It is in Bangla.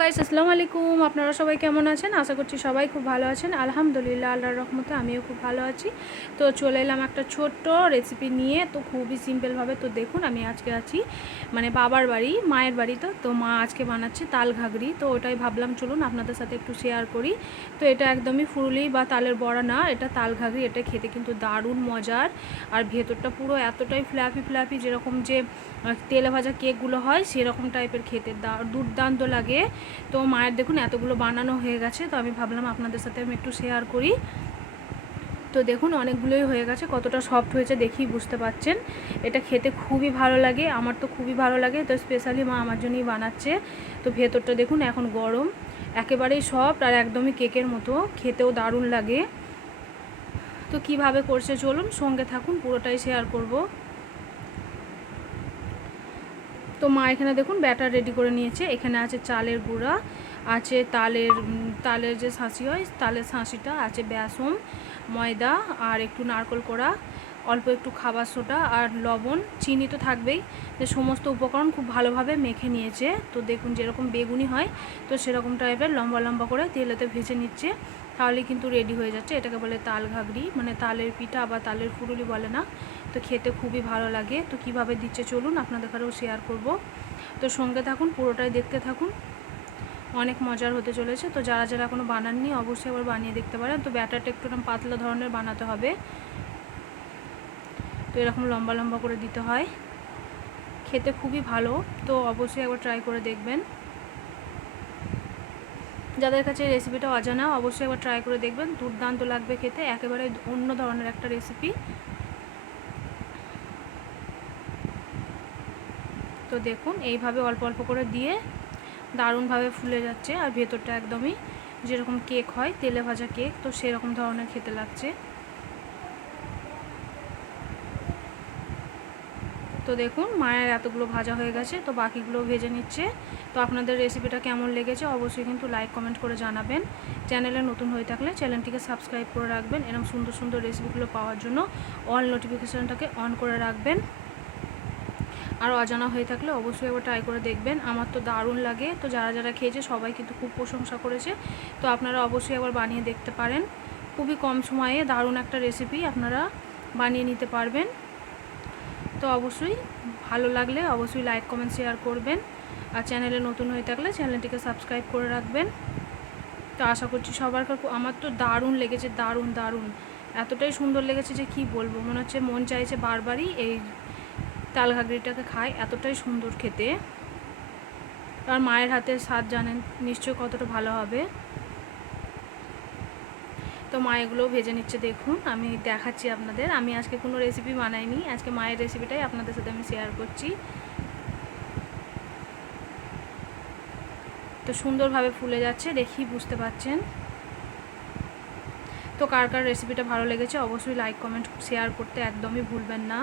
গাইস, আসসালামু আলাইকুম। আপনারা সবাই কেমন আছেন? আশা করছি সবাই খুব ভালো আছেন। আলহামদুলিল্লাহ, আল্লাহর রহমতে আমিও খুব ভালো আছি। তো চলে এলাম একটা ছোট্ট রেসিপি নিয়ে। তো খুবই সিম্পলভাবে। তো দেখুন, আমি আজকে আছি মানে বাবার বাড়ি, মায়ের বাড়িতে। তো মা আজকে বানাচ্ছে তাল ঘাগরি। তো ওটাই ভাবলাম চলুন আপনাদের সাথে একটু শেয়ার করি। তো এটা একদমই ফুরুলি বা তালের বড়া না, এটা তাল ঘাগরি। এটা খেতে কিন্তু দারুণ মজার। আর ভেতরটা পুরো এতটাই ফ্ল্যাফি ফ্ল্যাফি, যেরকম যে তেলে ভাজা কেকগুলো হয় সেরকম টাইপের খেতে দুর্দান্ত লাগে। তো মায়ের দেখুন এতগুলো বানানো হয়ে গেছে। তো আমি ভাবলাম আপনাদের সাথে আমি একটু শেয়ার করি। তো দেখুন অনেকগুলোই হয়ে গেছে, কতটা সফট হয়েছে দেখেই বুঝতে পারছেন। এটা খেতে খুবই ভালো লাগে, আমার তো খুবই ভালো লাগে। তো স্পেশালি মা আমার জন্যই বানাচ্ছে। তো ভেতরটা দেখুন এখন গরম, একেবারেই সফট আর একদমই কেকের মতো, খেতেও দারুণ লাগে। তো কিভাবে করছে চলুন সঙ্গে থাকুন, পুরোটাই শেয়ার করব। তো মা এখানে দেখুন ব্যাটার রেডি করে নিয়েছে। এখানে আছে চালের গুঁড়া, আছে তালের যে শাঁসি হয় তালের শাঁসিটা, আছে বেসন, ময়দা আর একটু নারকেল কোড়া, অল্প একটু খাবার সোডা আর লবণ, চিনি তো থাকবেই। যে সমস্ত উপকরণ খুব ভালোভাবে মেখে নিয়েছে। তো দেখুন যেরকম বেগুনি হয় তো সেরকম টাইপের লম্বা লম্বা করে তেলেতে ভেজে নিচ্ছে, তাহলেই কিন্তু রেডি হয়ে যাচ্ছে। এটাকে বলে তাল ঘাগরি, মানে তালের পিঠা বা তালের ফুরুলি বলে না। তো খেতে খুবই ভালো লাগে। তো কিভাবে দিচ্ছে চলুন আপনাদের কাছেও শেয়ার করব। তো সঙ্গে থাকুন, পুরোটাই দেখতে থাকুন, অনেক মজার হতে চলেছে। তো যারা যারা এখনও বানাননি অবশ্যই আবার বানিয়ে দেখতে পারেন। তো ব্যাটারটা একটু এরকম পাতলা ধরনের বানাতে হবে। তো এরকম লম্বা লম্বা করে দিতে হয়, খেতে খুবই ভালো। তো অবশ্যই একবার ট্রাই করে দেখবেন। যাদের কাছে এই রেসিপিটা অজানা অবশ্যই একবার ট্রাই করে দেখবেন, দুর্দান্ত লাগবে খেতে, একেবারে অন্য ধরনের একটা রেসিপি। তো দেখুন এইভাবে অল্প অল্প করে দিয়ে দারুণভাবে ফুলে যাচ্ছে। আর ভেতরটা একদমই যেরকম কেক হয়, তেলে ভাজা কেক, তো সেরকম ধরনের খেতে লাগছে। তো দেখুন মায়ের এতগুলো ভাজা হয়ে গেছে, তো বাকিগুলো ভেজে নিচ্ছে। তো আপনাদের রেসিপিটা কেমন লেগেছে অবশ্যই কিন্তু লাইক কমেন্ট করে জানাবেন। চ্যানেলে নতুন হয়ে থাকলে চ্যানেলটিকে সাবস্ক্রাইব করে রাখবেন, এরকম সুন্দর সুন্দর রেসিপিগুলো পাওয়ার জন্য অল নোটিফিকেশানটাকে অন করে রাখবেন। আর অজানা হয়ে থাকলে অবশ্যই একবার ট্রাই করে দেখবেন, আমার তো দারুণ লাগে। তো যারা যারা খেয়েছে সবাই কিন্তু খুব প্রশংসা করেছে। তো আপনারা অবশ্যই একবার বানিয়ে দেখতে পারেন, খুবই কম সময়ে দারুণ একটা রেসিপি আপনারা বানিয়ে নিতে পারবেন। তো অবশ্যই ভালো লাগলে অবশ্যই লাইক কমেন্ট শেয়ার করবেন। আর চ্যানেলে নতুন হয়ে থাকলে চ্যানেলটিকে সাবস্ক্রাইব করে রাখবেন। তো আশা করছি সবার আমার তো দারুণ লেগেছে, দারুণ দারুণ, এতটাই সুন্দর লেগেছে যে কি বলবো, মনে হচ্ছে মন চাইছে বারবারই এই তাল ঘাগরিটাকে খাই, এতটাই সুন্দর খেতে। আর মায়ের হাতের স্বাদ জানেন নিশ্চয়ই কতটা ভালো হবে। তো মা এগুলোও ভেজে নিচ্ছে, দেখুন আমি দেখাচ্ছি আপনাদের। আমি আজকে কোনো রেসিপি বানাইনি, আজকে মায়ের রেসিপিটাই আপনাদের সাথে আমি শেয়ার করছি। তো সুন্দরভাবে ফুলে যাচ্ছে দেখেই বুঝতে পারছেন। তো কার কার রেসিপিটা ভালো লেগেছে অবশ্যই লাইক কমেন্ট শেয়ার করতে একদমই ভুলবেন না।